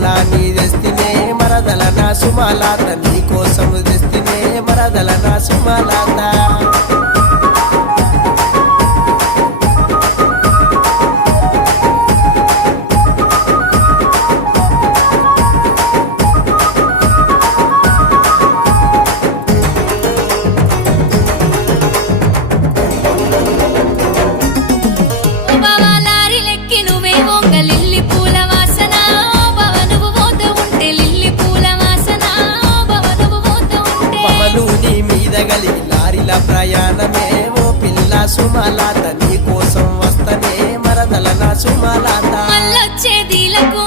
కమలాన్ని తెస్తినే మరదల నా సుమలాత నీ కోసం తెస్తినే మరదల నా సుమలాత లారీల ప్రయాణమే ఓ పిల్ల సుమలాత నీ కోసం వస్తనే మరదల నా సుమలాత మళ్ళొచ్చే దీలకు